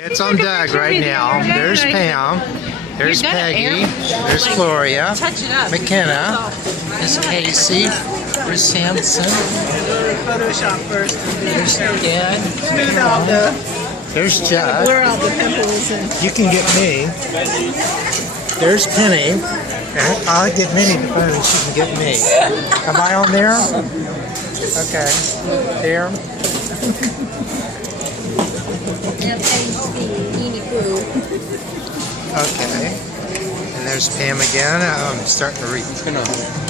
It's on Doug right now. There's Pam. There's Peggy. There's Gloria. McKenna. There's Casey. There's Samson. Photoshop first. There's Dad. There's Judd. Blur out the pimples and You can get me. There's Penny. I'll get Minnie the phone and she can get me. Am I on there? Okay. There. Okay. And there's Pam again. I'm starting to read.